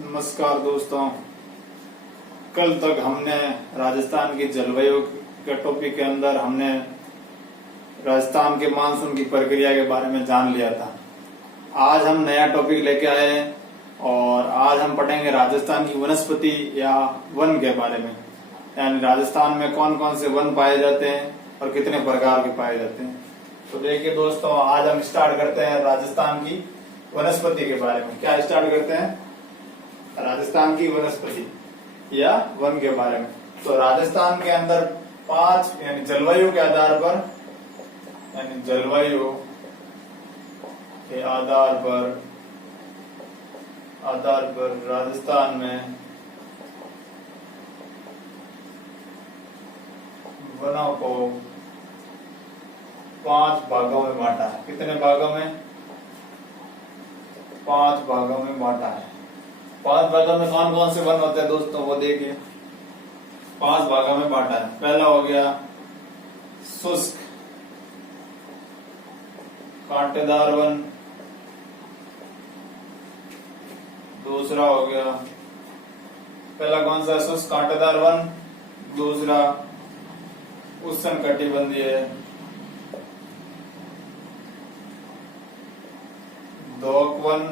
नमस्कार दोस्तों। कल तक हमने राजस्थान की जलवायु के टॉपिक के अंदर हमने राजस्थान के मानसून की प्रक्रिया के बारे में जान लिया था। आज हम नया टॉपिक लेके आए हैं और आज हम पढ़ेंगे राजस्थान की वनस्पति या वन के बारे में, यानी राजस्थान में कौन कौन से वन पाए जाते हैं और कितने प्रकार के पाए जाते हैं। तो देखिए दोस्तों, आज हम स्टार्ट करते हैं राजस्थान की वनस्पति के बारे में। क्या स्टार्ट करते हैं? राजस्थान की वनस्पति या वन के बारे में। तो राजस्थान के अंदर 5 यानी जलवायु के आधार पर राजस्थान में वनों को 5 भागों में बांटा है। कितने भागों में? 5 भागों में बांटा है। 5 भागों में कौन कौन से वन होते हैं दोस्तों, वो देखिए। 5 भागों में बांटा है। पहला हो गया शुष्क कांटेदार वन, दूसरा हो गया, पहला कौन सा? शुष्क कांटेदार वन। दूसरा उष्णकटिबंधीय दोक वन,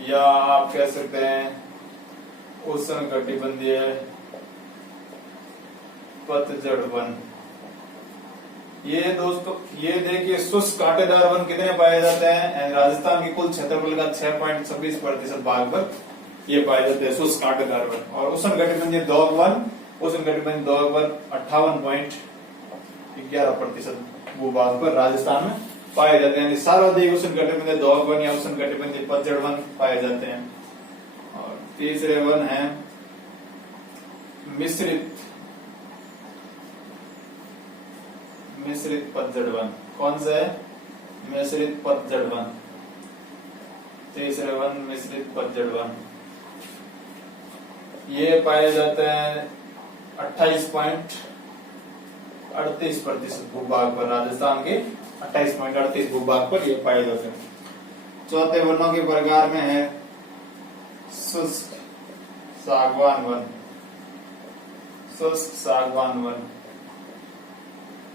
या आप कह सकते हैं उष्णकटिबंधीय पतझड़ वन। ये दोस्तों, ये देखिए, शुष्क कांटेदार वन कितने पाए जाते हैं? राजस्थान की कुल क्षेत्रफल का 6.26% भाग पर ये पाए जाते हैं शुष्क कांटेदार वन। और उष्णकटिबंधीय दोक वन 58.11% भूभाग पर राजस्थान में पाए जाते हैं। सर्वाधिक उष्णकटिबंधीय दोक वन या उष्णकटिबंधीय पतझड़ वन पाए जाते हैं। और तीसरे वन है मिश्रित पतझड़ वन। कौन सा है? मिश्रित पतझड़ वन। तीसरे वन मिश्रित पतझड़ वन। ये पाए जाते हैं 28.38% भूभाग पर। राजस्थान के 28.38 भूभाग पर ये पाए जाते हैं। चौथे वनों के प्रकार में है शुष्क सागवान वन। शुष्क सागवान वन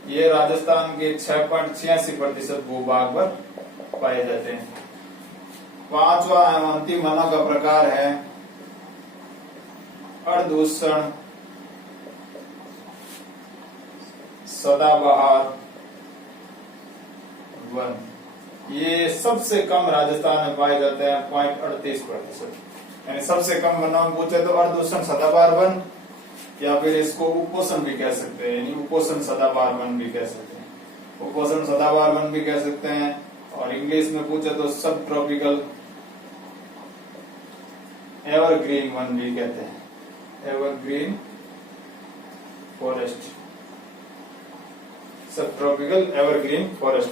ये राजस्थान के 6.86% भूभाग पर पाए जाते हैं। 5वां एवं अंतिम वनों का प्रकार है अर्धउष्ण सदाबहार वन। ये सबसे कम राजस्थान में पाए जाते हैं 0.38%। यानी सबसे कम वनों में पूछे तो अर्धउष्ण सदाबहार वन, या फिर इसको उपोष्ण भी कह सकते हैं, यानी उपोष्ण सदाबहार वन भी कह सकते हैं। उपोष्ण सदाबहार वन भी कह सकते हैं। और इंग्लिश में पूछे तो सब ट्रॉपिकल एवरग्रीन वन भी कहते हैं। एवरग्रीन फॉरेस्ट, सब ट्रॉपिकल एवरग्रीन फॉरेस्ट।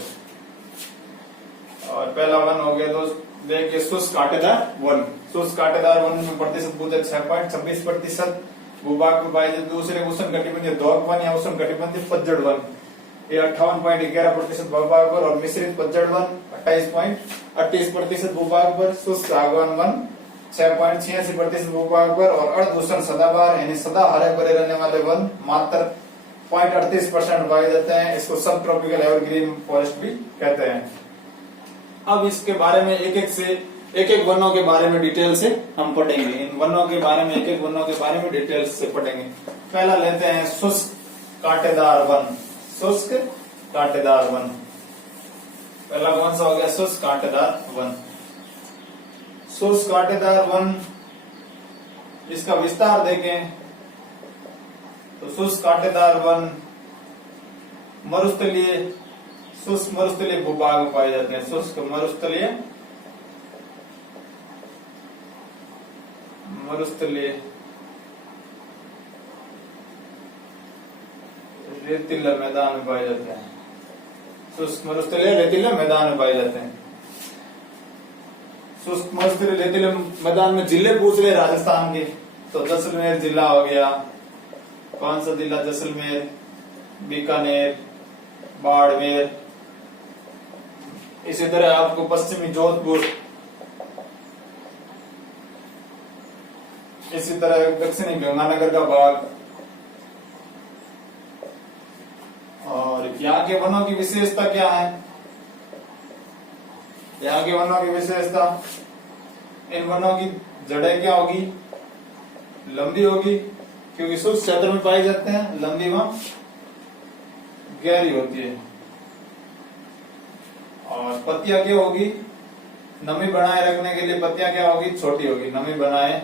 और पहला वन हो गया दोस्त, देखिए शुष्क कांटेदार वन। शुष्क कांटेदार वन में प्रतिशत पूछे 6.26% भूभाग में पाए जाते। दूसरे उष्णकटिबंधीय दोक वन या उष्णकटिबंधीय पतझड़ वन, ये 58.11% भूभाग पर। और मिश्रित पतझड़ वन 28.38% भूभाग पर। शुष्क सागवान वन 6.86% भूभाग पर। और अर्धउष्ण सदाबहार यानी सदा हरे भरे रहने वाले वन मात्र 0.38% पाए जाते हैं। इसको सब ट्रॉपिकल एवरग्रीन फॉरेस्ट भी कहते हैं। अब इसके बारे में एक एक वनों के बारे में डिटेल से हम पढ़ेंगे। इन वनों के बारे में, एक एक वनों के बारे में डिटेल से पढ़ेंगे। पहला लेते हैं शुष्क कांटेदार वन। शुष्क कांटेदार वन, पहला कौन सा हो गया? शुष्क कांटेदार वन। शुष्क कांटेदार वन, इसका विस्तार देखें तो शुष्क कांटेदार वन शुष्क मरुस्थलीय भूभाग में पाए जाते हैं। शुष्क मरुस्थलीय रेतीला मैदान में पाए जाते हैं। शुष्क मरुस्थलीय रेतीला मैदान में पाए जाते हैं। शुष्क मरुस्थलीय रेतीले मैदान में जिले पूछ रहे राजस्थान के, तो जैसलमेर जिला हो गया। कौन सा जिला? जैसलमेर, बीकानेर, बाड़मेर। इसी तरह आपको पश्चिमी जोधपुर, इसी तरह दक्षिणी गंगानगर का भाग। और यहाँ के वनों की विशेषता क्या है? यहाँ के वनों की विशेषता, इन वनों की जड़ें क्या होगी? लंबी होगी, क्योंकि शुष्क क्षेत्र में पाए जाते हैं, लंबी व गहरी होती है। और पत्तियां क्या होगी? नमी बनाए रखने के लिए पत्तियां क्या होगी? छोटी होगी। नमी बनाए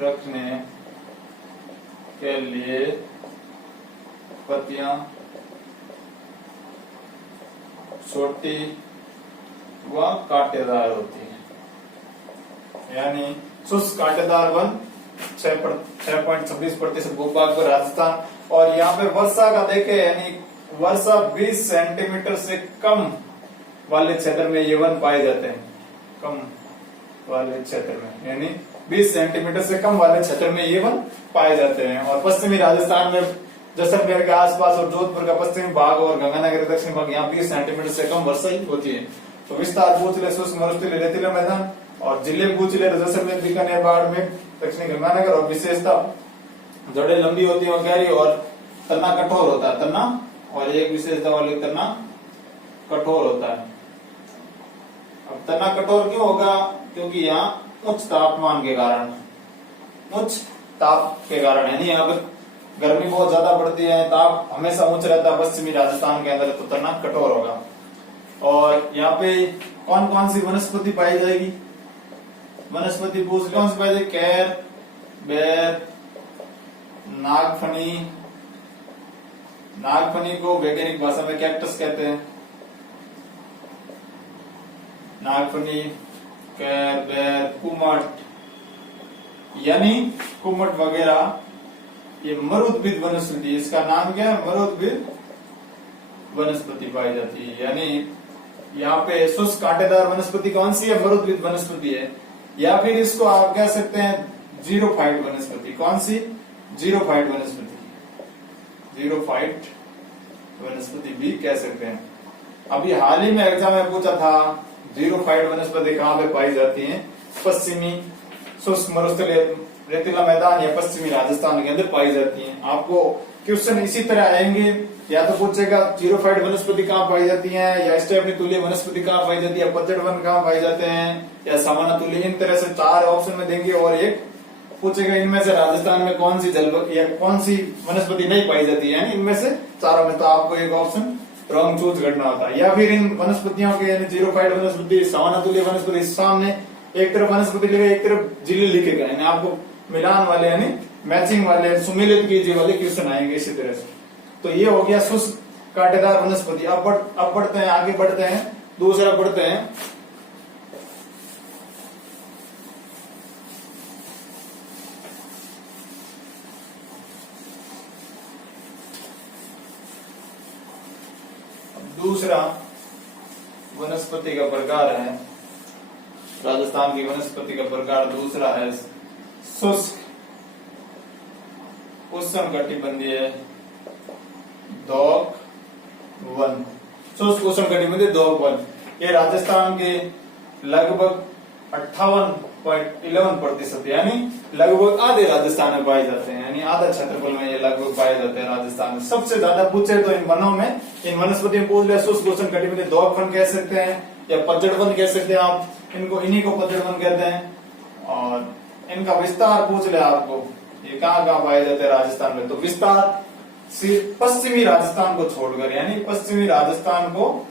रखने के लिए पत्तियां छोटी व कांटेदार होती है। यानी शुष्क कांटेदार वन 6.26% भूभाग पर राजस्थान। और यहाँ पे वर्षा का देखे, यानी वर्षा 20 सेंटीमीटर से कम वाले क्षेत्र में ये वन पाए जाते हैं। कम वाले क्षेत्र में, यानी 20 सेंटीमीटर से कम वाले क्षेत्र में ये वन पाए जाते हैं। और पश्चिमी राजस्थान में जैसलमेर के आसपास और जोधपुर का पश्चिमी भाग और गंगानगर का दक्षिणी भाग, यहाँ 20 सेंटीमीटर से कम वर्षा ही होती है। तो विस्तार पूछले, शुष्क मरुस्थलीय रेतीला मैदान। और जिले पूछले तो जैसलमेर, बीकानेर, बाड़मेर, दक्षिणी गंगानगर। और विशेषता, जड़ें लंबी होती है और गहरी, और तना कठोर होता है। तना, और एक विशेषता वाली, तना कठोर होता है। अब तना कठोर क्यों होगा? क्योंकि यहाँ उच्च तापमान के कारण, उच्च ताप के कारण, यानी यहाँ पर गर्मी बहुत ज्यादा पड़ती है, ताप हमेशा उच्च रहता है पश्चिमी राजस्थान के अंदर, तो तना कठोर होगा। और यहाँ पे कौन कौन सी वनस्पति पाई जाएगी? वनस्पति पूछ, कौन सी पाई जाएगी? कैर, बेर, नागफनी। नागफनी को वैज्ञानिक भाषा में कैक्टस कहते हैं। नागफनी, कैर, बेर, कुमट, यानी कुमट वगैरह, ये मरुद्भिद वनस्पति। इसका नाम क्या है? मरुद्भिद वनस्पति पाई जाती है। यानी यहाँ पे शुष्क कांटेदार वनस्पति कौन सी है? मरुद्भिद वनस्पति है। या फिर इसको आप कह सकते हैं जीरोफाइट वनस्पति। कौन सी? जीरोफाइट वनस्पति। जीरोफाइट वनस्पति भी कह सकते हैं। अभी हाल ही में एग्जाम में पूछा था, जीरोफाइट वनस्पति कहाँ पे पाई जाती है? पश्चिमी शुष्क मरुस्थलीय रेतीला मैदान या पश्चिमी राजस्थान के अंदर पाई जाती है। आपको क्वेश्चन इसी तरह आएंगे, या तो पूछेगा जीरोफाइट वनस्पति कहाँ पाई जाती है, या स्टेपनी तुल्य वनस्पति कहाँ पाई जाती है, या पतझड़ वन कहाँ पाए जाते हैं, या सामान्य तुल्य। इन तरह से 4 ऑप्शन में देंगे। और एक पूछेगा इनमें से राजस्थान में कौन सी जल या कौन सी वनस्पति नहीं पाई जाती है, इनमें से चारों में, तो आपको एक ऑप्शन रॉन्ग चूज करना होता है। या फिर इन वनस्पतियों के, यानी जीरोफाइट वनस्पति, सामान्य तुल्य वनस्पति, सामने एक तरफ वनस्पति लिखेगा, एक तरफ जिले लिखेगा, यानी आपको मिलान वाले, यानी मैचिंग वाले, सुमिलित कीजिए वाले क्वेश्चन आएंगे इसी तरह से। तो ये हो गया शुष्क कांटेदार वनस्पति। अब बढ़ते हैं, आगे बढ़ते हैं, दूसरा बढ़ते हैं। दूसरा वनस्पति का प्रकार है, राजस्थान की वनस्पति का प्रकार दूसरा है शुष्क उष्णकटिबंधीय दोक वन। शुष्क उष्णकटिबंधीय दोक वन, ये राजस्थान के लगभग 58.11%, यानी लगभग आधे राजस्थान में पाए जाते हैं, यानी आधा क्षेत्रफल में ये लगभग पाए जाते हैं राजस्थान में। सबसे ज्यादा पूछे तो इन वनों में, इन वनस्पति में पूछ लिया, शुष्क उष्णकटिबंधीय दोक वन कह सकते हैं, या पतझड़ वन कह सकते हैं आप, इनको, इन्हीं को पतझड़ वन कहते हैं। और इनका विस्तार पूछ लिया आपको, ये कहाँ कहाँ पाए जाते हैं राजस्थान में, तो विस्तार सिर्फ पश्चिमी राजस्थान को छोड़कर, यानी पश्चिमी राजस्थान को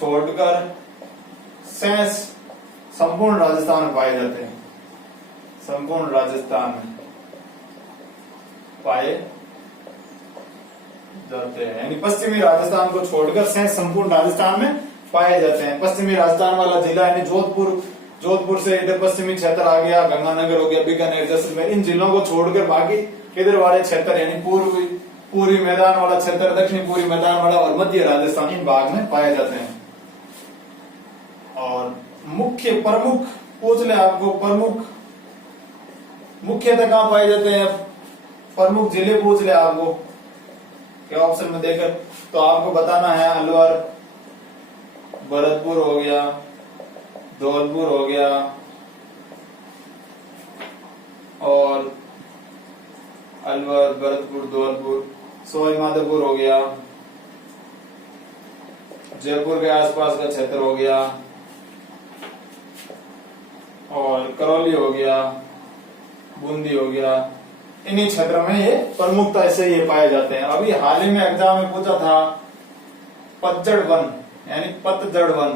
छोड़कर शेष संपूर्ण राजस्थान में पाए जाते हैं। संपूर्ण राजस्थान में पाए जाते हैं, यानी पश्चिमी राजस्थान को छोड़कर शेष संपूर्ण राजस्थान में पाए जाते हैं। पश्चिमी राजस्थान वाला जिला यानी जोधपुर, जोधपुर से इधर पश्चिमी क्षेत्र आ गया, गंगानगर हो गया, बीकानेर, जैसलमेर, इन जिलों को छोड़कर बाकी इधर वाले क्षेत्र, यानी पूर्वी मैदान वाला क्षेत्र, दक्षिणी पूर्वी मैदान वाला और मध्य राजस्थान, इन भाग में पाए जाते हैं। और मुख्य प्रमुख पूछ ले आपको, प्रमुख मुख्यतः कहाँ पाए जाते हैं, प्रमुख जिले पूछ ले आपको, क्या ऑप्शन में देकर, तो आपको बताना है अलवर, भरतपुर हो गया, धौलपुर हो गया, और अलवर, भरतपुर, धौलपुर, सवाई माधोपुर हो गया, जयपुर के आसपास का क्षेत्र हो गया, और करौली हो गया, बूंदी हो गया। इन्हीं क्षेत्रों में ये प्रमुखता से ये पाए जाते हैं। अभी हाल ही में एग्जाम में पूछा था पतझड़ वन यानी पतझड़ वन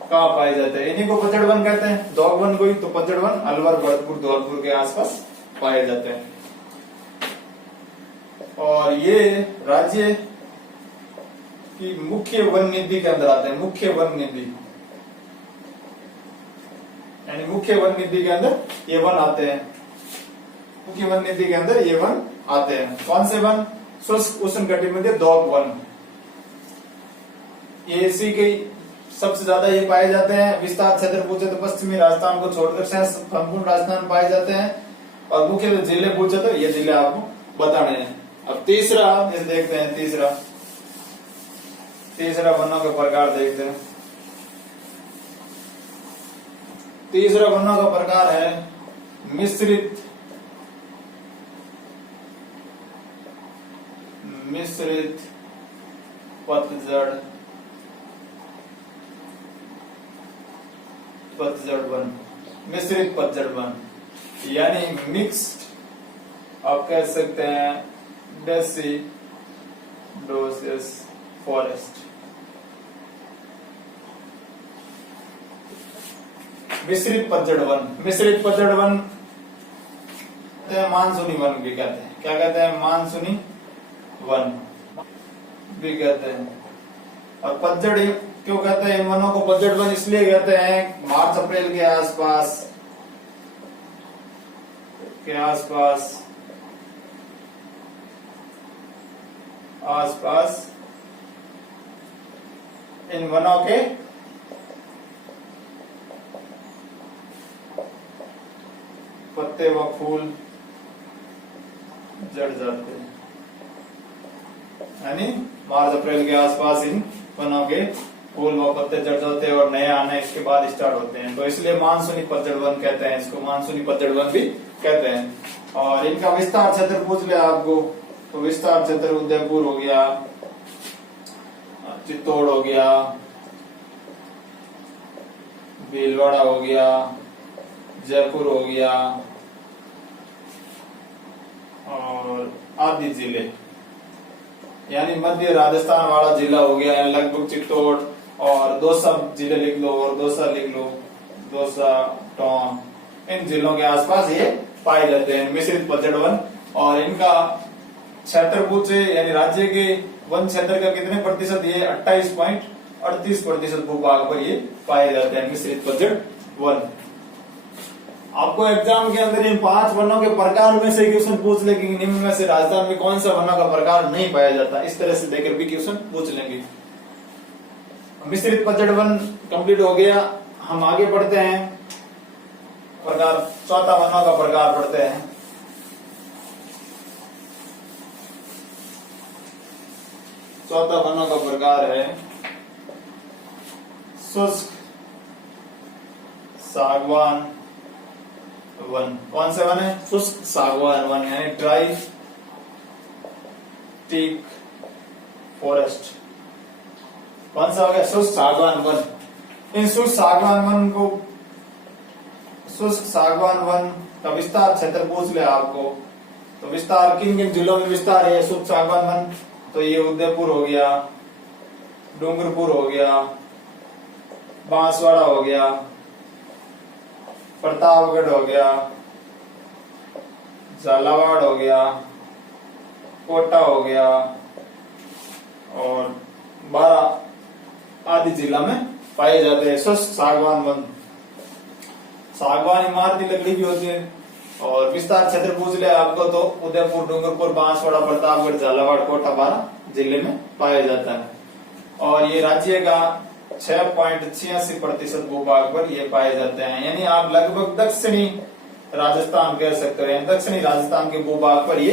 कहाँ पाए जाते हैं, इन्हीं को पतझड़ वन कहते हैं। डॉग वन कोई तो पतझड़ वन अलवर, भरतपुर, धौलपुर के आसपास पाए जाते हैं। और ये राज्य की मुख्य वन नीति के अंदर आते हैं। मुख्य वन नीति यानी मुख्य वन नीति के अंदर ये वन आते हैं। मुख्य वन नीति के अंदर ये वन आते हैं। कौन से वन? शुष्क उष्णकटिबंधीय डॉग वन। ये इसी के सबसे ज्यादा ये पाए जाते हैं। विस्तार क्षेत्र पूछे तो पश्चिमी राजस्थान को छोड़कर संपूर्ण राजस्थान पाए जाते हैं। और मुख्य जिले पूछे तो ये जिले आपको बताने हैं। अब तीसरा इसे देखते हैं। तीसरा वनों के प्रकार देखते हैं। तीसरा वनों का प्रकार है मिश्रित पतझड़ वन। मिश्रित पतझड़ वन यानी मिक्स्ड आप कह सकते हैं डेसिडुअस फॉरेस्ट। मिश्रित पतझड़ वन मानसूनी वन भी कहते हैं। क्या कहते हैं? मानसूनी वन भी कहते हैं। और पतझड़ क्यों कहते हैं? वनों को पतझड़ वन इसलिए कहते हैं मार्च अप्रैल के आसपास इन वनों के पत्ते व फूल जड़ जाते हैं। यानी मार्च अप्रैल के आसपास इन वनों के फूल व पत्ते जड़ जाते हैं और नए आने इसके बाद स्टार्ट होते हैं। तो इसलिए मानसूनी पतझड़ वन कहते हैं। इसको मानसूनी पतझड़ वन भी कहते हैं। और इनका विस्तार क्षेत्र पूछ लिया आपको तो विस्तार क्षेत्र उदयपुर हो गया, चित्तौड़ हो गया, भीलवाड़ा हो गया, जयपुर हो गया और आदि जिले यानी मध्य राजस्थान वाला जिला हो गया। लगभग चित्तौड़ और दौसा जिले लिख लो और दौसा लिख लो, दौसा, टोंक, इन जिलों के आसपास ये पाए जाते हैं मिश्रित पतझड़ वन। और इनका क्षेत्र पूछे यानी राज्य के वन क्षेत्र का कितने प्रतिशत? ये 28.38% भूभाग पर ये पाए जाते हैं मिश्रित पतझड़ वन। आपको एग्जाम के अंदर इन 5 वनों के प्रकार में से क्वेश्चन पूछ ले कि निम्न में से राजस्थान में कौन सा वनों का प्रकार नहीं पाया जाता, इस तरह से देकर भी क्वेश्चन पूछ लेंगे। मिश्रित पतझड़ वन कंप्लीट हो गया। हम आगे बढ़ते हैं प्रकार, चौथा वनों का प्रकार पढ़ते हैं। चौथा वनों का प्रकार है शुष्क सागवान वन। कौन से वन है? शुष्क सागवान वन यानी ड्राई टीक फॉरेस्ट। कौन सा हो गया? शुष्क सागवान वन। इन शुष्क सागवान वन का विस्तार क्षेत्र पूछ ले आपको तो विस्तार किन किन जिलों में विस्तार है शुष्क सागवान वन? तो ये उदयपुर हो गया, डूंगरपुर हो गया, बांसवाड़ा हो गया, प्रतापगढ़ हो गया, झालावाड़ हो गया, कोटा हो गया और 12 आदि जिला में पाए जाते हैं शुष्क सागवान वन। सागवान इमारती लकड़ी भी होती है। और विस्तार क्षेत्र पूछ लिया आपको तो उदयपुर, डूंगरपुर, बांसवाड़ा, प्रतापगढ़, झालावाड़, कोटा 12 जिले में पाया जाता है। और ये राज्य का 6.86% भूभाग पर ये पाए जाते हैं। यानी आप लगभग दक्षिणी राजस्थान कह सकते हैं। दक्षिणी राजस्थान के भूभाग पर ये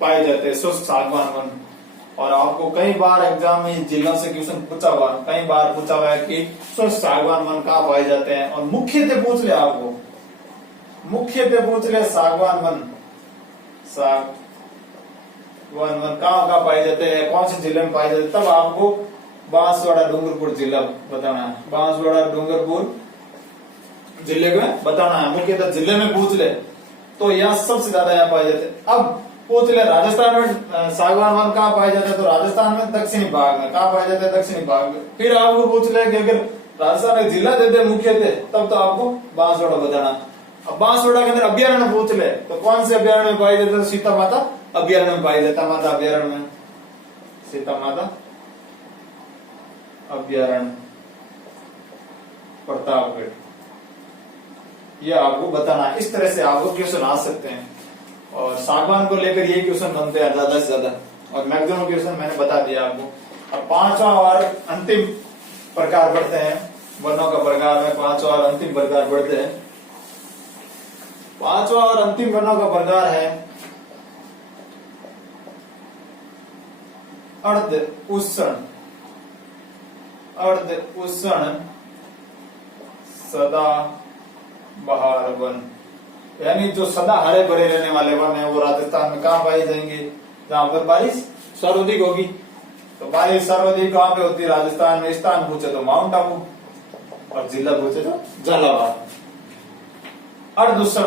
पाए जाते हैं शुष्क सागवान वन। और आपको कई बार एग्जाम में जिलों से क्वेश्चन पूछा हुआ है कि शुष्क सागवान वन कहाँ पाए जाते हैं। और मुख्यतः पूछ लिया आपको मुख्यतः पूछ ले सागवान वन, सागवान वन कहाँ पाए जाते हैं, कौन से जिले में पाए जाते हैं, तब आपको बांसवाड़ा डूंगरपुर जिला बताना है, बांसवाड़ा डूंगरपुर जिले में बताना है। मुख्यतः जिले में पूछ ले तो यहाँ सबसे ज्यादा यहाँ पाए जाते हैं। अब पूछ ले राजस्थान में सागवान वन कहाँ पाए जाते हैं, तो राजस्थान में दक्षिणी भाग में कहाँ पाए जाते हैं, दक्षिणी भाग में। फिर आपको पूछ ले कि अगर राजस्थान में जिला देते मुख्य थे तब तो आपको बांसवाड़ा बताना। अब बांसवाड़ा के अंदर अभ्यारण्य पूछ ले तो कौन से अभ्यारण्य में पाए जाते हैं, सीता माता अभ्यारण्य में पाई जाता, माता अभ्यारण्य में, सीता माता अभ्यारण्य प्रतापगढ़, ये आपको बताना है। इस तरह से आपको क्वेश्चन आ सकते हैं और सागवान को लेकर ये क्वेश्चन बनते हैं ज्यादा से ज्यादा, और मैक्सिमम क्वेश्चन मैंने बता दिया आपको। अब पांचवा और अंतिम प्रकार बढ़ते हैं, वनों का प्रकार में पांचवा और अंतिम प्रकार बढ़ते हैं। पांचवा और अंतिम वनों का प्रकार है अर्ध उष्ण, अर्ध उष्ण सदा बहार वन, यानी जो सदा हरे भरे रहने वाले वन है वो राजस्थान में कहाँ पाए जाएंगे, जहां पर बारिश सर्वाधिक होगी। तो बारिश सर्वाधिक कहाँ पे होती है, राजस्थान में। स्थान पूछे तो माउंट आबू और जिला पूछे तो झालावाड़। अर्धउष्ण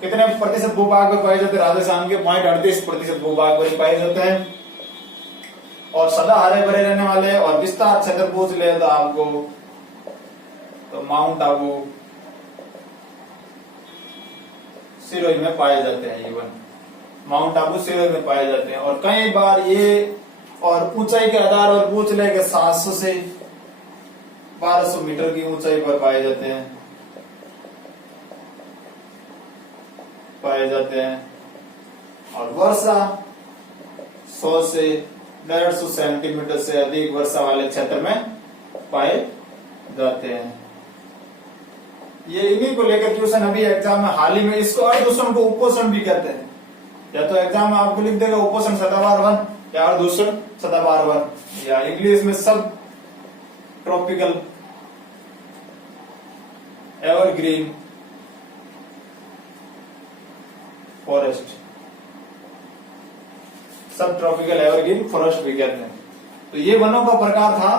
कितने प्रतिशत भूभाग में पाए जाते हैं, राजस्थान के 38% भूभाग में पाए जाते हैं। और सदा हरे भरे रहने वाले और विस्तार क्षेत्र पूछ ले तो आपको तो माउंट आबू सिरोही में पाए जाते हैं। ये वन माउंट आबू सिरोही में पाए जाते हैं। और कई बार ये और ऊंचाई के आधार पर पूछ ले 700 से 1200 मीटर की ऊंचाई पर पाए जाते हैं, पाए जाते हैं। और वर्षा 100 से 150 सेंटीमीटर से अधिक वर्षा वाले क्षेत्र में पाए जाते हैं। ये इन्हीं को लेकर क्वेश्चन अभी एग्जाम में हाल ही में, इसको अर्धउष्ण को उपोष्ण भी कहते हैं। या तो एग्जाम में आपको लिख देगा उपोष्ण सदाबहार वन या अर्धउष्ण सदाबहार वन, या इंग्लिश में सब ट्रॉपिकल एवरग्रीन फॉरेस्ट, सब ट्रॉपिकल एवरग्रीन फॉरेस्ट भी कहते हैं। तो ये वनों का प्रकार था।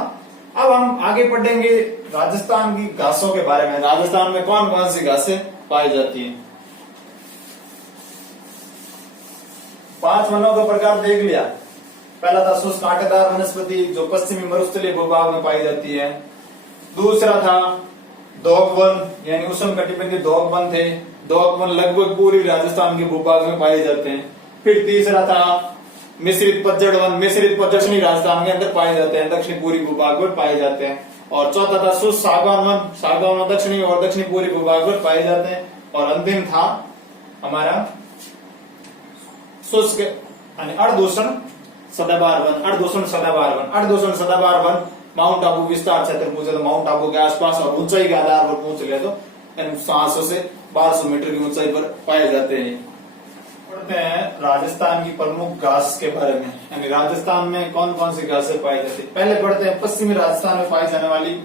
अब हम आगे पढ़ेंगे राजस्थान की घासों के बारे में। राजस्थान में कौन कौन सी घासें पाई जाती हैं। 5 वनों का प्रकार देख लिया। पहला था शुष्क कांटेदार वनस्पति जो पश्चिमी मरुस्थलीय भूभाग में पाई जाती है। दूसरा था दोग वन, यानी उष्णकटिबंधीय दोग वन थे। दोग वन लगभग पूरी राजस्थान के भूभाग में पाए जाते हैं। फिर तीसरा था मिश्रित पतझड़ वन, मिश्रित पतझड़ राजस्थान के अंदर पाए जाते हैं, दक्षिणी पूर्वी भूभाग में पाए जाते हैं। और चौथा था शुष्क सागवान वन, सागवान वन दक्षिणी और दक्षिणी पूर्वी भूभाग में पाए जाते हैं। और अंतिम था हमारा शुष्क अर्धउष्ण सदाबहार वन, अर्धउष्ण सदाबहार वन। अर्धउष्ण सदाबहार वन माउंट आबू विस्तार क्षेत्र पूछे तो माउंट आबू के आसपास और ऊंचाई के आधार पर पूछ ले तो 700 से 1200 मीटर की ऊंचाई पर पाए जाते हैं। पढ़ते हैं राजस्थान की प्रमुख घास के बारे में, यानी राजस्थान में कौन कौन सी घासें पाई जाती है। पहले पढ़ते हैं पश्चिमी राजस्थान में पाई जाने वाली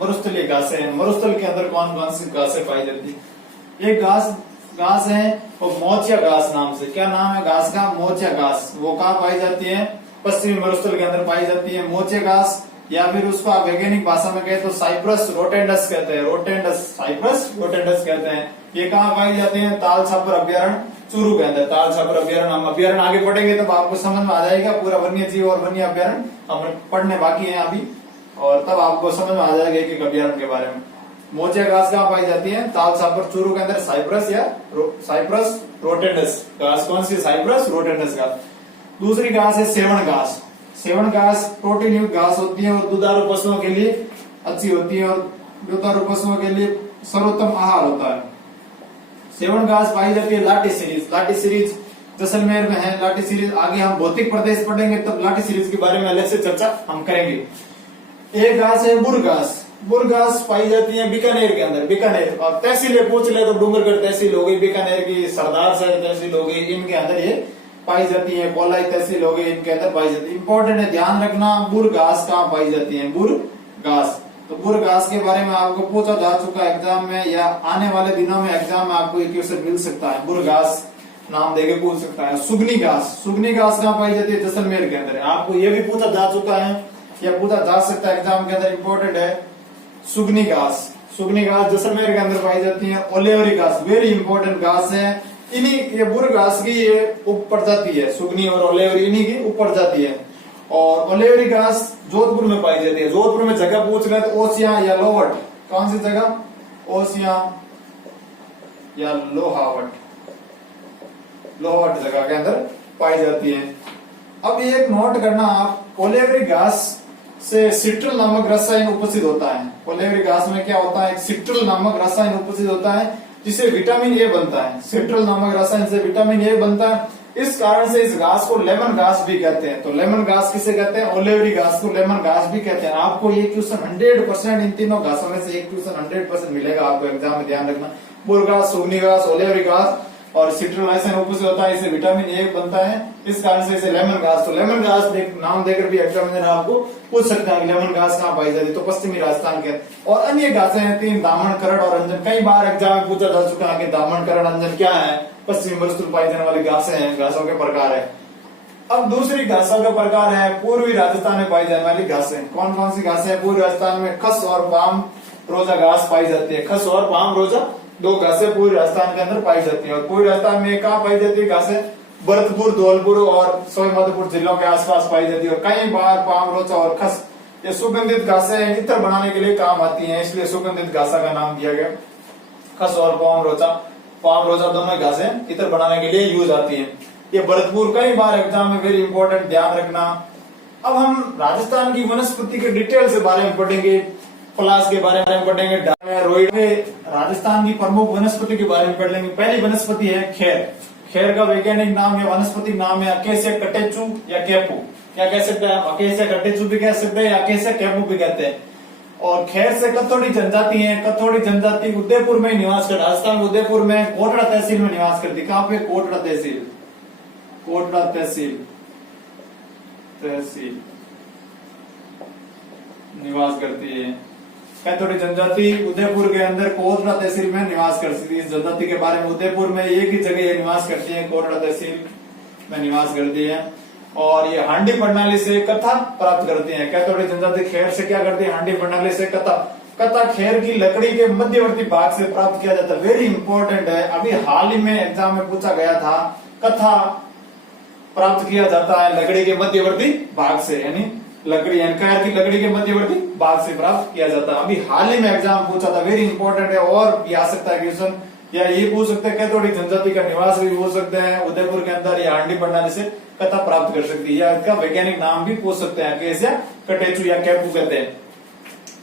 मरुस्थलीय घासें। मरुस्थल के अंदर कौन कौन सी घासें पाई जाती है। एक घास है वो मोचिया घास नाम से, क्या नाम है घास का, मोचिया घास। वो कहाँ पाई जाती है, पश्चिमी मरुस्थल के अंदर पाई जाती है मोचिया घास। या फिर उसको आप वैज्ञानिक भाषा में कहे तो साइप्रस रोटेंडस कहते हैं, रोटेंडस साइप्रस रोटेंडस कहते हैं। ये कहाँ पाई जाती है, ताल छापर अभ्यारण्य चूरू के अंदर। ताल छापर अभ्यारण्य, हम अभ्यारण्य आगे पढ़ेंगे तब आपको समझ में आ जाएगा। पूरा वन्य जीव और वन्य अभ्यारण्य हम पढ़ने बाकी है अभी, और तब आपको समझ में आ जाएगा एक अभ्यारण्य के बारे में। मोचिया घास कहाँ पाई जाती है, ताल छापर चूरू के अंदर। साइप्रस या साइप्रस रोटेंडस घास कौन सी, साइप्रस रोटेंडस घास। दूसरी घास है सेवण घास। सेवण घास प्रोटीन युक्त घास होती है और दुधारू पशुओं के लिए अच्छी होती है और दुधारू पशुओं के लिए सर्वोत्तम आहार होता है। सेवण घास पाई जाती है लाठी सीरीज। लाठी सीरीज जैसलमेर में है। लाठी सीरीज आगे हम भौतिक प्रदेश पढ़ेंगे तब लाठी सीरीज के बारे में अलग से चर्चा हम करेंगे। एक घास है बुर घास। बुर घास पाई जाती है बीकानेर के अंदर, बीकानेर। और तहसील पूछ ले तो डूंगरगढ़ तहसील हो गई, बीकानेर की सरदार साहब तहसील हो गई, इनके अंदर ये पाई जाती है। कोलाई तहसील हो गई, इनके अंदर पाई जाती है। इंपॉर्टेंट है, ध्यान रखना बुर घास कहाँ पाई जाती है, बुर घास। तो बुर घास के बारे में आपको पूछा जा चुका है एग्जाम में, या आने वाले दिनों में एग्जाम में आपको एक क्वेश्चन मिल सकता है। बुर घास नाम देके पूछ सकता है। सुगनी घास, सुगनी घास कहाँ पाई जाती है? जैसलमेर के अंदर है। आपको ये भी पूछा जा चुका है या पूछा जा सकता है एग्जाम के अंदर, इंपॉर्टेंट है। सुगनी घास, सुगनी घास जैसलमेर के अंदर पाई जाती है। ओलेवरी घास वेरी इंपॉर्टेंट घास है। इन्हीं ये बुर घास की ये उप प्रजाति है। सुगनी और ओलेवरी इन्हीं की उप प्रजाति है। और ओलेवरी घास जोधपुर में पाई जाती है। जोधपुर में जगह पूछ रहे तो ओसिया या लोहवट, कौन सी जगह? ओसिया या लोहावट, लोहवट जगह के अंदर पाई जाती है। अब ये एक नोट करना आप, ओलेवरी घास से सिट्रल नामक रसायन उपस्थित होता है। ओलेवरी घास में क्या होता है? एक सिट्रल नामक रसायन उपस्थित होता है जिससे विटामिन ए बनता है। सिट्रल नामक रसायन से विटामिन ए बनता है। इस कारण से इस घास को लेमन घास भी कहते हैं। तो लेमन घास किसे कहते हैं? ओलेवरी घास को लेमन घास भी कहते हैं। आपको ये क्वेश्चन 100% इन तीनों घासों में से एक क्वेश्चन 100% मिलेगा आपको एग्जाम में, ध्यान रखना। बुर घास, सुगनी घास, ओलेवरी घास और सिट्रल रसायन उपस्थित होता है, इसे विटामिन ए बनता है। इस कारण से इसे लेमन घास, तो लेमन घास नाम देकर भी एग्जामिनर आपको पूछ सकता है लेमन घास कहाँ पाई जाती है? तो पश्चिमी राजस्थान के। और अन्य घासें हैं 3, दामन, करड़ और अंजन। कई बार एग्जाम में पूछा जा चुका है कि दामन, करड़, अंजन क्या है? पश्चिमी मरुस्थल पाई जाने वाली घासें हैं, घासों के प्रकार है। अब दूसरी घासों का प्रकार है पूर्वी राजस्थान में पाई जाने वाली घासें। कौन कौन सी घासें हैं? पूर्वी राजस्थान में खस और पाम रोजा घास पाई जाती है। खस और पाम रोजा दो घासें पूर्वी राजस्थान के अंदर पाई जाती है। और पूर्वी राजस्थान में कहाँ पाई जाती है घासें? भरतपुर, धौलपुर और सवाईमाधोपुर जिलों के आसपास पाई जाती है। और कई बार पाम, रोचा और खस ये सुगंधित घासें इत्र बनाने के लिए काम आती हैं, इसलिए सुगंधित घासा का नाम दिया गया। खस और पाम रोचा दोनों घासें इत्र बनाने के लिए यूज आती हैं। ये भरतपुर कई बार एग्जाम में वेरी इंपॉर्टेंट, ध्यान रखना। अब हम राजस्थान की वनस्पति के डिटेल से बारे में पढ़ेंगे, पलास के बारे में पढ़ेंगे, रोइड में राजस्थान की प्रमुख वनस्पति के बारे में पढ़ लेंगे। पहली वनस्पति है खेर। खेर का वैज्ञानिक नाम या वनस्पति नाम है अकेसिया कटेचू या कैपू। क्या कह सकते हैं? अकेसिया कटेचू भी कह सकते हैं, अकेसिया कैपू भी कहते हैं। और खेर से कथोड़ी जनजाति है। कथोड़ी जनजाति उदयपुर में निवास कर, राजस्थान में उदयपुर में कोटड़ा तहसील में निवास करती। कहाँ पे? कोटड़ा तहसील, कोटड़ा तहसील निवास करती है। कैथोड़ी जनजाति उदयपुर के अंदर कोटड़ा तहसील में निवास करती है। इस जनजाति के बारे में उदयपुर में एक ही जगह ये निवास करती है, कोटड़ा तहसील में निवास करती है। और ये हांडी प्रणाली से कथा प्राप्त करती है। कैथोड़ी जनजाति खेर से क्या करती है? हांडी प्रणाली से कथा। कथा खेर की लकड़ी के मध्यवर्ती भाग से प्राप्त किया जाता है। वेरी इंपॉर्टेंट है, अभी हाल ही में एग्जाम में पूछा गया था। कथा प्राप्त किया जाता है लकड़ी के मध्यवर्ती भाग से, यानी लकड़ी कैर की लकड़ी के मध्यवर्ती भाग से प्राप्त किया जाता है। अभी हाल ही में एग्जाम पूछा था, वेरी इंपॉर्टेंट है। और भी आ सकता है क्वेश्चन, या ये पूछ सकते हैं कैथोड़ी जनजाति का निवास भी पूछ सकते हैं उदयपुर के अंदर, या हांडी प्रणाली से कथा प्राप्त कर सकती है, या इसका वैज्ञानिक नाम भी पूछ सकते हैं, कैसिया कटेचू या कैपू कहते हैं।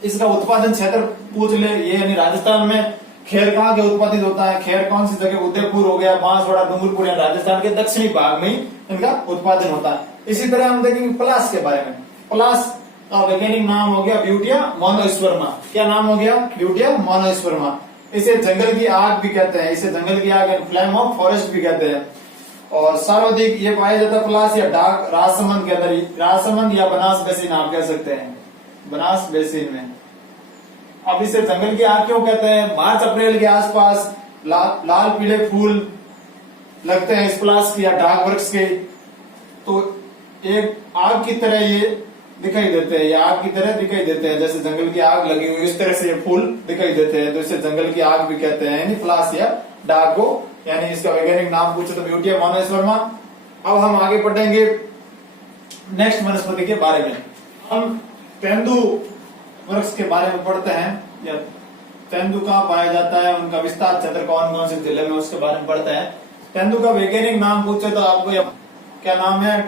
इसका उत्पादन क्षेत्र पूछ ले, ये यानी राजस्थान में खेर कहाँ के उत्पादित होता है? खेर कौन सी जगह? उदयपुर हो गया, बांसवाड़ा, डूंगरपुर या राजस्थान के दक्षिणी भाग में इनका उत्पादन होता है। इसी तरह हम देखेंगे पलास के बारे में। पलास का वैज्ञानिक नाम हो गया ब्यूटिया मोनोस्पर्मा। क्या नाम हो गया? Butea monosperma. इसे जंगल की आग भी कहते हैं, इसे जंगल की आग फ्लेम ऑफ फॉरेस्ट भी कहते हैं। और सर्वाधिक ये पाया जाता है पलास या डाक राजसमंद के अंदर, राजसमंद या बनास बेसिन आप कह सकते हैं, बनास बेसिन में। अब इसे जंगल की आग क्यों कहते हैं? मार्च अप्रैल के आसपास लाल पीले फूल लगते हैं इस पलास या डाक वृक्ष के, तो एक आग की तरह ये दिखाई देते हैं, या आग की तरह दिखाई देते हैं, जैसे जंगल की आग लगी हुई इस तरह से ये फूल दिखाई देते हैं, तो इसे जंगल की आग भी कहते हैं, यानी पलास या डाक को। यानी इसका वैज्ञानिक नाम पूछे तो ब्यूटिया मोनोस्पर्मा। अब हम आगे पढ़ेंगे नेक्स्ट वनस्पति के बारे में। हम तेंदु वृक्ष के बारे में पढ़ते हैं, या तेंदु कहाँ पाया जाता है, उनका विस्तार क्षेत्र कौन कौन से जिले में, उसके बारे में पढ़ते हैं। तेंदु का वैज्ञानिक नाम पूछे तो आपको क्या नाम है?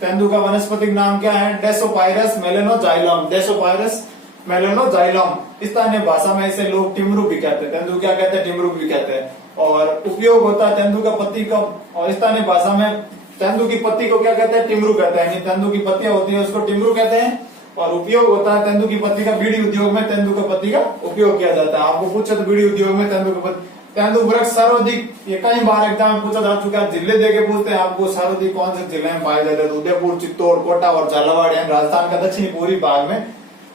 तेंदु का वनस्पतिक नाम क्या है? डेसोपायरस मेलेनोजाइलम। डेसोपायरस मेलेनोजाइलम। स्थानीय भाषा में इसे लोग टिमरू भी कहते हैं। तेंदु क्या कहते हैं? टिमरू भी कहते हैं। और उपयोग होता है तेंदु का पत्ती का, और स्थानीय भाषा में तेंदु की पत्ती को क्या कहते हैं? टिमरू कहते हैं। तेंदु की पत्तियां होती है उसको टिमरू कहते हैं। और उपयोग होता है तेंदु की पत्ती का, बीड़ी उद्योग में तेंदु का पत्ती का उपयोग किया जाता है। आपको पूछे तो बीड़ी उद्योग में तेंदु का पत्ती। तेंदु वृक्ष सर्वाधिक, ये कई बार एग्जाम पूछा जा चुका है, जिले देके पूछते हैं आपको सर्वाधिक कौन से जिले में पाए जाते हैं? उदयपुर, चित्तौड़, कोटा और झालावाड़, यानी राजस्थान का दक्षिणी पूर्वी भाग में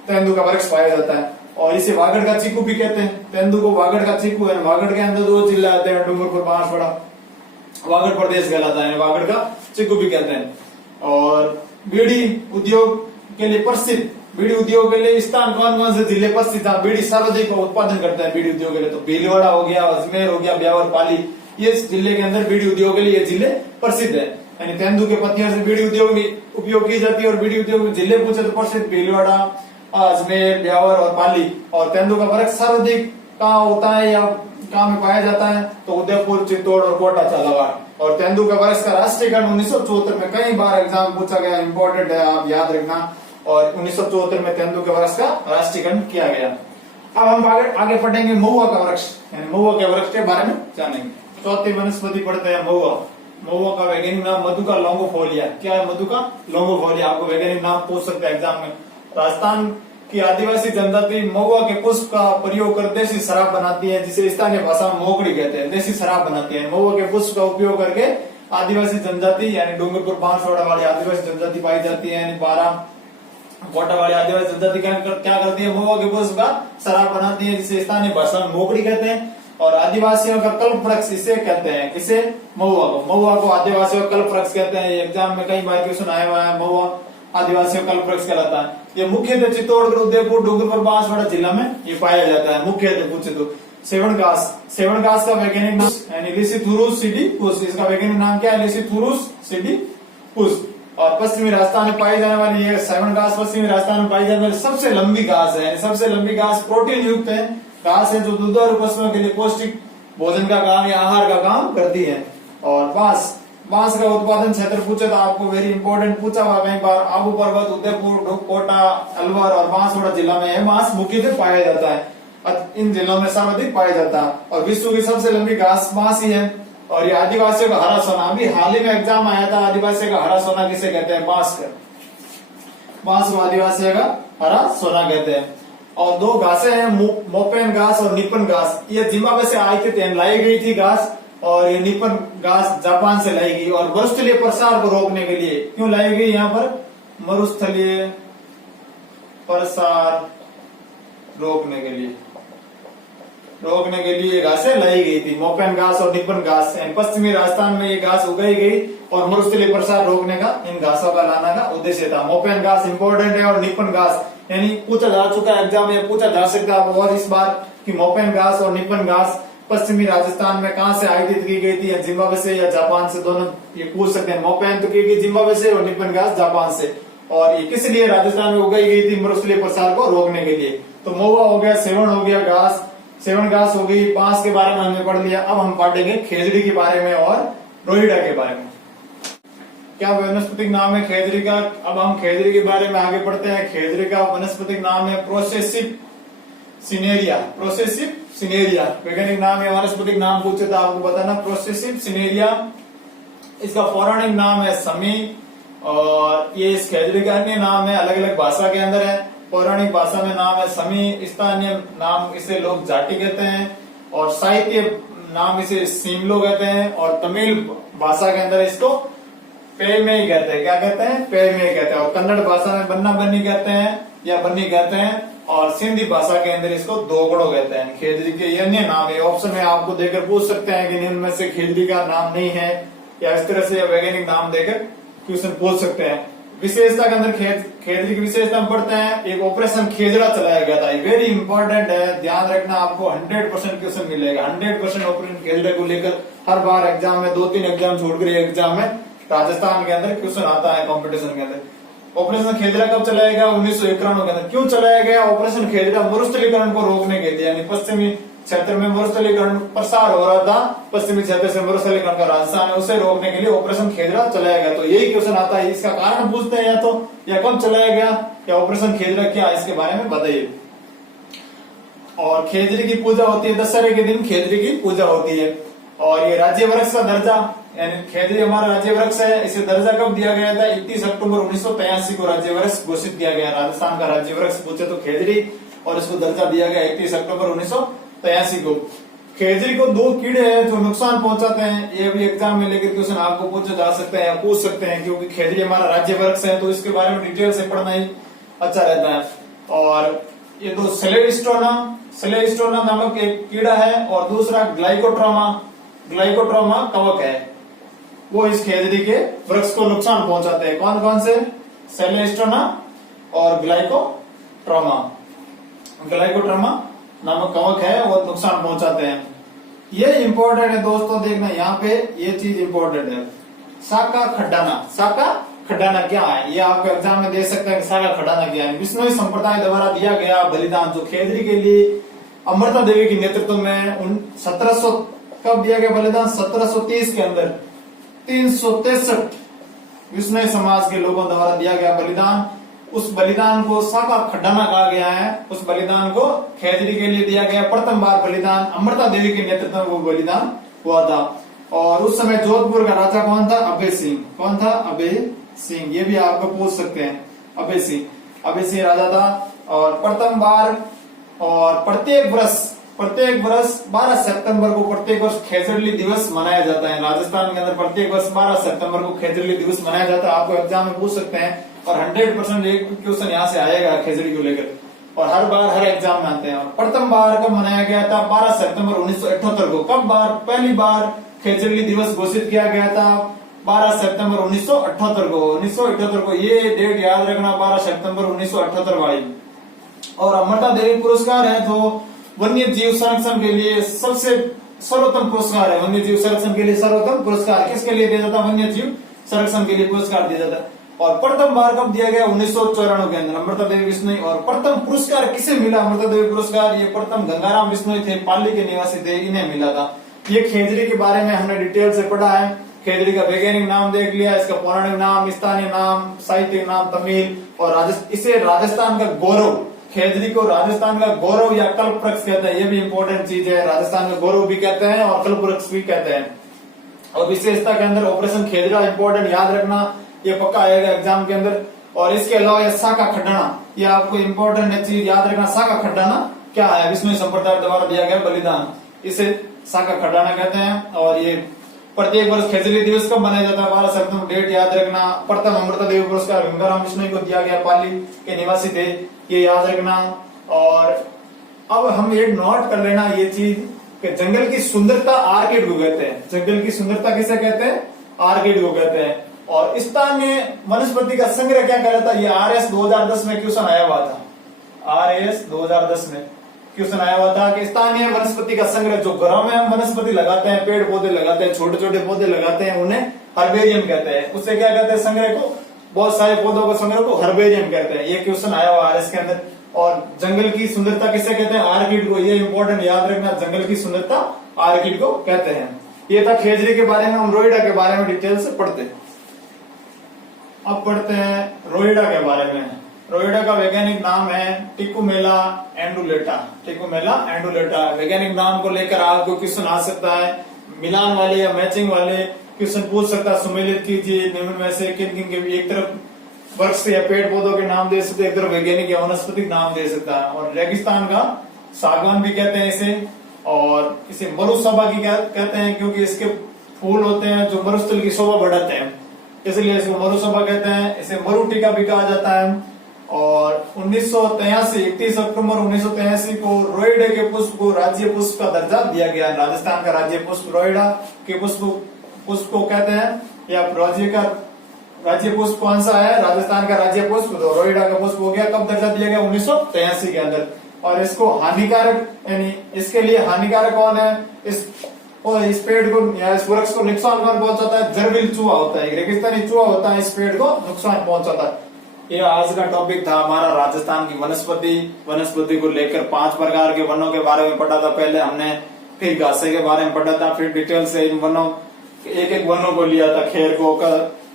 तेंदु का वृक्ष पाया जाता है। और इसे वागड़ का चीकू भी कहते हैं। तेंदू को वागड़ का चीकू है। वागड़ के अंदर 2 जिले आते हैं, डूंगरपुर, बांसवाड़ा, वागड़ प्रदेश कहलाता है, वागड़ का चीकू भी कहते हैं। और बीड़ी उद्योग के लिए प्रसिद्ध, बीड़ी उद्योग के लिए स्थान कौन कौन से जिले प्रसिद्ध है, बीड़ी सर्वाधिक उत्पादन करते हैं बीड़ी उद्योग के लिए? तो भीलवाड़ा हो गया, अजमेर हो गया, ब्यावर, पाली, ये जिले के अंदर बीड़ी उद्योग के लिए ये जिले प्रसिद्ध है। यानी तेंदू के पत्तियों से बीड़ी उद्योग में उपयोग की जाती है। और बीड़ी उद्योग में जिले पूछे तो प्रसिद्ध भीलवाड़ा, अजमेर, ब्यावर और पाली। और तेंदू का वृक्ष सर्वाधिक कहाँ होता है या कहाँ में पाया जाता है? तो उदयपुर, चित्तौड़ और कोटा, झालावाड़। और तेंदू का वृक्ष का राष्ट्रीय गण 1974 में कई बार एग्जाम पूछा गया, इंपॉर्टेंट है, आप याद रखना। और 1974 में तेंदू के वृक्ष का राष्ट्रीय गण किया गया। अब हम आगे पढ़ेंगे महुआ का वृक्ष, यानी महुआ के वृक्ष के बारे में जानेंगे। चौथी वनस्पति पढ़ते हैं महुआ। महुआ का वैज्ञानिक नाम मधुका लॉन्गोफोलिया। क्या है मधुका लॉन्गोफोलिया? आपको वैज्ञानिक नाम पूछ सकते हैं एग्जाम में। राजस्थान की आदिवासी जनजाति महुआ के पुष्प का प्रयोग कर देसी शराब बनाती है, जिसे स्थानीय भाषा में मोकड़ी कहते हैं। देसी शराब बनाती है। महुआ के पुष्प का उपयोग करके आदिवासी जनजाति यानी डूंगरपुर, बांसवाड़ा वाली आदिवासी जनजाति पाई जाती है, यानी 12 कोटा वाली आदिवासी जनजाति क्या करती है? महुआ के पुष्प का शराब बनाती है, जिसे स्थानीय भाषा में मोकड़ी कहते हैं। और आदिवासियों का कल्प वृक्ष इसे कहते हैं। किसे? महुआ को। महुआ को आदिवासियों का कल्प वृक्ष कहते हैं। एग्जाम में कई बार क्वेश्चन आया हुआ है, महुआ आदिवासियों का कल्प वृक्ष कहलाता है। ये मुख्यतः चित्तौड़गढ़, उदयपुर, डूंगरपुर, बांसवाड़ा जिला में ये पाया जाता है। मुख्यतः पूछे तो सेवन घास, सेवन घास का वैज्ञानिक नाम यानी लिसिथुरुस सिडिपुस। इसका वैज्ञानिक नाम क्या है? लिसिथुरुस सिडिपुस। और पश्चिमी राजस्थान में पाई जाने वाली ये सेवन घास पश्चिमी राजस्थान में पाई जाने वाली सबसे लंबी घास है। सबसे लंबी घास प्रोटीन युक्त है, घास है जो दुधारू पशुओं के लिए पौष्टिक भोजन का काम या आहार का काम करती है। और बांस, बांस का उत्पादन क्षेत्र पूछे तो आपको वेरी इंपॉर्टेंट पूछा हुआ कई बार, आबू पर्वत, उदयपुर, कोटा, अलवर और बांसवाड़ा जिला में यह बांस मुख्यतः पाया जाता है। इन जिलों में सर्वाधिक पाया जाता है। और विश्व की सबसे लंबी घास बांस ही है। और ये आदिवासियों का हरा सोना, अभी हाल ही में एग्जाम आया था, आदिवासियों का हरा सोना किसे कहते हैं? बांस का। बांस को आदिवासियों का हरा सोना कहते हैं। और 2 घासें हैं, मोपेन घास और निपन घास। ये जिम्बाब्वे से आई थी, लाई गई थी घास। और ये निपन घास जापान से लाई गई। और मरुस्थलीय प्रसार को रोकने के लिए क्यों लाई गई? यहाँ पर मरुस्थलीय प्रसार रोकने के लिए घासें लाई गई थी। मोपेन घास और निपन घास, पश्चिमी राजस्थान में ये घास उगाई गई और मरुस्थलीय प्रसार रोकने का इन घासों का लाना का उद्देश्य था। मोपेन घास इंपॉर्टेंट है और निपन घास यानी पूछा जा चुका है एग्जाम में, पूछा जा सकता है और इस बार कि मोपेन घास और निपन घास पश्चिमी राजस्थान में कहां से आयोजित की गई थी? या जिम्बाब्वे से या जापान से, दोनों ये पूछ सकते हैं। मोपेन तो की गई जिम्बाब्वे से और निपन घास जापान से। और ये किस लिए राजस्थान में उगाई गई थी? मरुस्थलीय प्रसार को रोकने के लिए। तो महुआ हो गया, सेवन हो गया घास, सेवन घास हो गई, बांस के बारे में हमने पढ़ लिया। अब हम पढ़ेंगे खेजड़ी के बारे में और रोहिड़ा के बारे में। क्या वनस्पतिक नाम है खेजड़ी का? अब हम खेजड़ी के बारे में आगे पढ़ते हैं। खेजड़ी का वनस्पतिक नाम है प्रोसेसिव सिनेरिया। प्रोसेसिव सिनेरिया वैज्ञानिक नाम है। वनस्पतिक नाम पूछे तो आपको बताना प्रोसेसिव सिनेरिया। इसका पौराणिक नाम है समी। और ये इस खेजड़ी का अन्य नाम है, अलग अलग भाषा के अंदर है। पौराणिक भाषा में नाम है समी, स्थानीय नाम इसे लोग जाटी कहते हैं। और साहित्य नाम इसे सिमलो कहते हैं। और तमिल भाषा के अंदर इसको पेमे कहते हैं। क्या कहते हैं? पेमे कहते हैं। और कन्नड़ भाषा में बन्ना बन्नी कहते हैं या बन्नी कहते हैं। और सिंधी भाषा के अंदर इसको दोगड़ो कहते हैं। खेजड़ी के ये अन्य नाम है। ऑप्शन में आपको देकर पूछ सकते हैं कि इनमें से खेजड़ी का नाम नहीं है, या इस तरह से वैज्ञानिक नाम देकर क्वेश्चन पूछ सकते हैं। विशेषता के अंदर खेजड़ी की विशेषता में पढ़ते हैं, एक ऑपरेशन खेजड़ा चलाया गया था। वेरी इंपॉर्टेंट है, ध्यान रखना, आपको 100% क्वेश्चन मिलेगा। 100% ऑपरेशन खेजड़ा को लेकर हर बार एग्जाम में 2-3 एग्जाम छोड़कर एग्जाम में राजस्थान के अंदर क्वेश्चन आता है कंपटीशन के अंदर। ऑपरेशन खेजड़ा कब चलाया गया? 1991 के अंदर। क्यों चलाया गया ऑपरेशन खेजड़ा? मरुस्थलीकरण को रोकने के लिए, यानी पश्चिमी क्षेत्र में मरुस्थलीकरण प्रसार हो रहा था, पश्चिमी क्षेत्र से मरुस्थलीकरण का राजस्थान है, उसे रोकने के लिए ऑपरेशन खेजड़ा चलाया गया। तो यही क्वेश्चन आता है, इसका कारण पूछते हैं या तो, या कब चलाया गया, या ऑपरेशन खेजड़ा क्या, इसके बारे में बताइए। और खेजड़ी की पूजा होती है दशहरे के दिन, खेजड़ी की पूजा होती है। और ये राज्य वृक्ष का दर्जा, यानी खेजड़ी हमारा राज्य वृक्ष है, इसे दर्जा कब दिया गया था? 31 अक्टूबर 1983 को राज्य वृक्ष घोषित किया गया। राजस्थान का राज्य वृक्ष पूछे तो खेजड़ी, और इसको दर्जा दिया गया 31 अक्टूबर 1983 को। खेजड़ी को 2 कीड़े हैं जो नुकसान पहुंचाते हैं, ये भी एग्जाम में लेकर क्वेश्चन आपको पूछे जा सकते हैं या पूछ सकते हैं, क्योंकि खेजड़ी हमारा राज्य वृक्ष है तो इसके बारे में डिटेल से पढ़ना ही अच्छा रहता है। और ये दो सेलेस्टोनम नामक एक कीड़ा है और दूसरा ग्लाइकोट्रोमा कवक है। वो इस खेजड़ी के वृक्ष को नुकसान पहुंचाते हैं। कौन कौन से? सेलेस्टोनम और ग्लाइकोट्रोमा नामक कवक है, वो नुकसान पहुंचाते हैं। ये इंपॉर्टेंट है दोस्तों, देखना यहाँ पे ये चीज इंपॉर्टेंट है। शाखा खड्डाना क्या है, ये आपको एग्जाम में दे सकते हैं कि शाखा खड्डाना क्या है। विष्णु संप्रदाय द्वारा दिया गया बलिदान, जो खेजड़ी के लिए अमृता देवी के नेतृत्व में 1700 कब दिया गया बलिदान? 1730 के अंदर 363 विष्णु समाज के लोगों द्वारा दिया गया बलिदान। उस बलिदान को शाखा खड्डाना कहा गया है। उस बलिदान को खेजड़ी के लिए दिया गया प्रथम बार बलिदान, अमृता देवी के नेतृत्व में वो बलिदान हुआ था। और उस समय जोधपुर का राजा कौन था? अभय सिंह। कौन था? अभय सिंह। ये भी आपको पूछ सकते हैं। अभय सिंह राजा था। और प्रथम बार और प्रत्येक वर्ष 12 सितंबर को प्रत्येक वर्ष खेजड़ी दिवस मनाया जाता है। राजस्थान के अंदर प्रत्येक वर्ष 12 सितंबर को खेजड़ी दिवस मनाया जाता है। आपको एग्जाम में पूछ सकते हैं और 100% एक क्वेश्चन यहाँ से आएगा खेजड़ी को लेकर, और हर बार हर एग्जाम में आते हैं। और प्रथम बार कब मनाया गया था? 12 सितंबर 1978 को। कब पहली बार खेजड़ी दिवस घोषित किया गया था? 12 सितंबर 1978 को। ये डेट याद रखना, 12 सितंबर 1978 वाली। और अमृता देवी पुरस्कार है जो वन्य जीव संरक्षण के लिए सबसे सर्वोत्तम पुरस्कार है। वन्य जीव संरक्षण के लिए सर्वोत्तम पुरस्कार किसके लिए दिया जाता है? वन्य जीव संरक्षण के लिए पुरस्कार दिया जाता है। और प्रथम बार कब दिया गया? 1994 के अंदर अमृता देवी बिश्नोई। और प्रथम पुरस्कार किसे मिला अमृता देवी पुरस्कार? ये प्रथम गंगाराम बिश्नोई थे, पाली के निवासी थे, इन्हें मिला था। ये खेजड़ी के बारे में हमने डिटेल से पढ़ा है। खेजड़ी का वैज्ञानिक नाम देख लिया, इसका पौराणिक नाम, स्थानीय नाम, साहित्यिक नाम तमिल, और इसे राजस्थान का गौरव, खेजड़ी को राजस्थान का गौरव या कल्पवृक्ष कहते हैं। ये भी इंपॉर्टेंट चीज है। राजस्थान का गौरव भी कहते हैं और कल्पवृक्ष भी कहते हैं। और विशेषता के अंदर ऑपरेशन खेजड़ा इंपॉर्टेंट याद रखना, ये पक्का आएगा एग्जाम के अंदर। और इसके अलावा ये शाखा खड्डाना, ये आपको इंपॉर्टेंट चीज याद रखना। शाखा खड्डाना क्या है? विष्णु संप्रदाय द्वारा दिया गया बलिदान, इसे शाखा खड्डाना कहते हैं। और ये प्रत्येक वर्ष खेजड़ी दिवस कब मनाया जाता है? 12 सितंबर। डेट याद रखना। प्रथम अमृता देवी पुरस्कार गंगाराम बिश्नोई को दिया गया, पाली के निवासी थे, ये याद रखना। और अब हम ये नोट कर लेना ये चीज कि जंगल की सुंदरता आर्किड को कहते हैं। जंगल की सुंदरता किसे कहते हैं? आर्किड को कहते हैं। और स्थानीय वनस्पति का संग्रह क्या कहलाता है? ये RS 2010 में क्वेश्चन आया हुआ था। RS 2010 में क्वेश्चन आया हुआ था कि स्थानीय वनस्पति का संग्रह, जो घरों में हम वनस्पति लगाते हैं, पेड़ पौधे लगाते हैं, छोटे छोटे पौधे लगाते हैं, उन्हें हर्बेरियम कहते हैं। उससे क्या कहते हैं? संग्रह को, बहुत सारे पौधों के संग्रह को हर्बेरियम कहते हैं। ये क्वेश्चन आया हुआ RS के अंदर। और जंगल की सुंदरता किसे कहते हैं? आर्किड को। ये इंपॉर्टेंट याद रखना, जंगल की सुंदरता आर्किड को कहते हैं। ये था खेजड़ी के बारे में। हम रोइडा के बारे में डिटेल से पढ़ते हैं। अब पढ़ते हैं रोइडा के बारे में। रोइडा का वैज्ञानिक नाम है टिकुमेला एंडुलेटा। वैज्ञानिक नाम को लेकर आपको क्वेश्चन आ सकता है। मिलान वाले या मैचिंग वाले क्वेश्चन पूछ सकता है। सम्मिलित कीजिए निम्न में से किन किन के, एक तरफ वृक्ष या पेड़ पौधों के नाम दे सकते, एक तरफ वैज्ञानिक या वनस्पतिक नाम दे सकता है। और रेगिस्तान का सागवान भी कहते हैं इसे। और इसे मरुशोभा की कहते हैं, क्योंकि इसके फूल होते हैं जो मरुस्थल की शोभा बढ़ाते हैं, इसलिए इसको मरुशोभा कहते हैं। इसे मरुटिका भी कहा जाता है। और 1983 31 अक्टूबर 1983 को रोइडा के पुष्प को राज्य पुष्प का दर्जा दिया गया। राजस्थान का राज्य पुष्प रोइडा के पुष्प को कहते हैं। या राज्य पुष्प कौन सा है? राजस्थान का राज्य पुष्प तो रोइडा का पुष्प हो गया। कब दर्जा दिया गया? 1983 के अंदर। और इसको हानिकारक, यानी इसके लिए हानिकारक कौन है? इस पेड़ को या इस वृक्ष को नुकसान कौन पहुंचाता है? जरविल चूहा होता है, रेगिस्तानी चूहा होता है, इस पेड़ को नुकसान पहुंचाता है। ये आज का टॉपिक था हमारा राजस्थान की वनस्पति को लेकर। 5 प्रकार के वनों के बारे में पढ़ा था पहले हमने, फिर घासे के बारे में पढ़ा था, फिर डिटेल से इन वनों एक वनों को लिया था।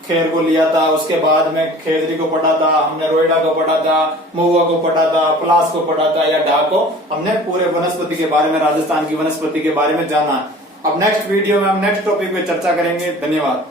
खेर को लिया था, उसके बाद में खेजड़ी को पढ़ा था हमने, रोइडा को पढ़ा था, महुआ को पढ़ा था, पलास को पढ़ा था, या ढाक को। हमने पूरे वनस्पति के बारे में, राजस्थान की वनस्पति के बारे में जाना। अब नेक्स्ट वीडियो में हम नेक्स्ट टॉपिक पे चर्चा करेंगे। धन्यवाद।